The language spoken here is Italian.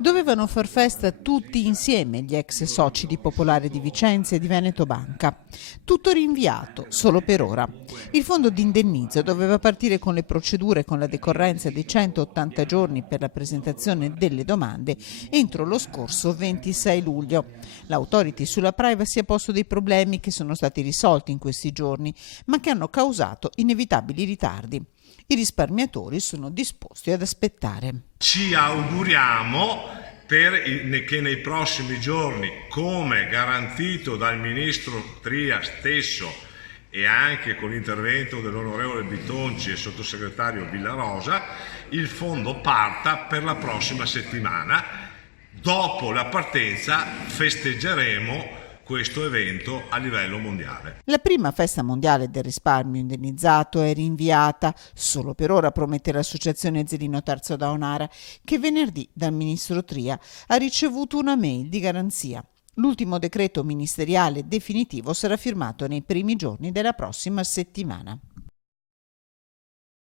Dovevano far festa tutti insieme gli ex soci di Popolare di Vicenza e di Veneto Banca. Tutto rinviato, solo per ora. Il fondo d'indennizzo doveva partire con le procedure con la decorrenza di 180 giorni per la presentazione delle domande entro lo scorso 26 luglio. L'Authority sulla privacy ha posto dei problemi che sono stati risolti in questi giorni, ma che hanno causato inevitabili ritardi. I risparmiatori sono disposti ad aspettare. Ci auguriamo che nei prossimi giorni, come garantito dal ministro Tria stesso e anche con l'intervento dell'onorevole Bitonci e sottosegretario Villarosa, il fondo parta per la prossima settimana. Dopo la partenza festeggeremo questo evento a livello mondiale. La prima festa mondiale del risparmio indennizzato è rinviata, solo per ora, promette l'associazione Zerino Terzo da Onara, che venerdì dal ministro Tria ha ricevuto una mail di garanzia. L'ultimo decreto ministeriale definitivo sarà firmato nei primi giorni della prossima settimana.